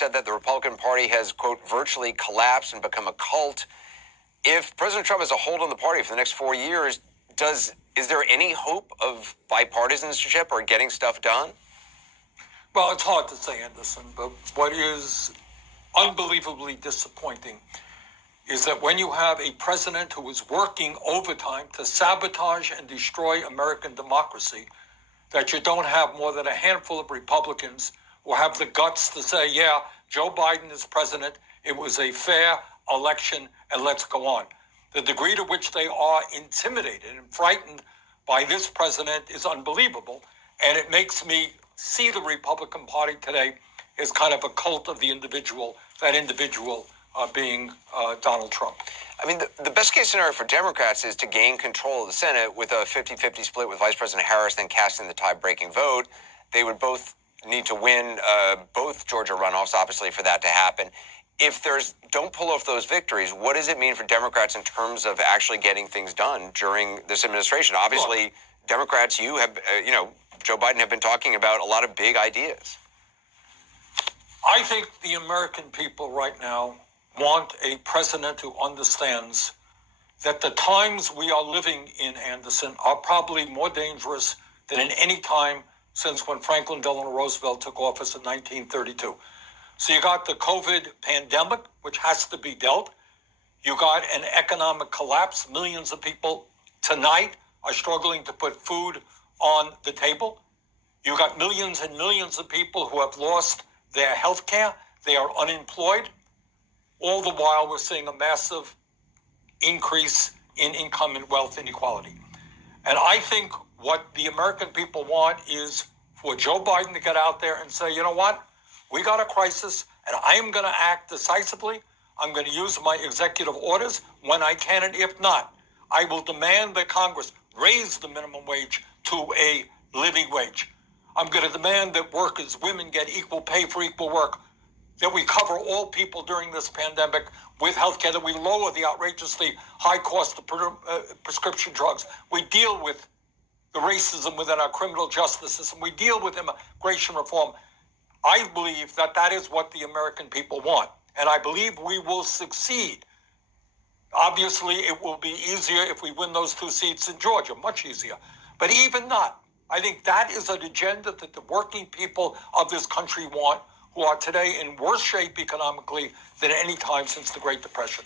said that the Republican Party has, quote, virtually collapsed and become a cult. If President Trump has a hold on the party for the next 4 years, is there any hope of bipartisanship or getting stuff done? Well, it's hard to say, Anderson, but what is unbelievably disappointing is that when you have a president who is working overtime to sabotage and destroy American democracy, that you don't have more than a handful of Republicans who have the guts to say, yeah, Joe Biden is president, it was a fair election, and let's go on. The degree to which they are intimidated and frightened by this president is unbelievable, and it makes me see the Republican Party today as kind of a cult of the individual, that individual being Donald Trump. I mean, the best case scenario for Democrats is to gain control of the Senate with a 50-50 split with Vice President Harris, then casting the tie-breaking vote. They would both need to win both Georgia runoffs, obviously, for that to happen. If don't pull off those victories, what does it mean for Democrats in terms of actually getting things done during this administration? Obviously, Look, Democrats, you have, Joe Biden have been talking about a lot of big ideas. I think the American people right now want a president who understands that the times we are living in, Anderson, are probably more dangerous than in any time since when Franklin Delano Roosevelt took office in 1932. So you got the COVID pandemic, which has to be dealt. You got an economic collapse. Millions of people tonight are struggling to put food on the table. You got millions and millions of people who have lost their health care. They are unemployed. All the while, we're seeing a massive increase in income and wealth inequality. And I think what the American people want is for Joe Biden to get out there and say, you know what? We got a crisis, and I am going to act decisively. I'm going to use my executive orders when I can, and if not, I will demand that Congress raise the minimum wage to a living wage. I'm going to demand that workers, women, get equal pay for equal work, that we cover all people during this pandemic with health care, that we lower the outrageously high cost of prescription drugs. We deal with the racism within our criminal justice system. We deal with immigration reform. I believe that that is what the American people want, and I believe we will succeed. Obviously, it will be easier if we win those 2 seats in Georgia, much easier. But even not, I think that is an agenda that the working people of this country want, who are today in worse shape economically than any time since the Great Depression.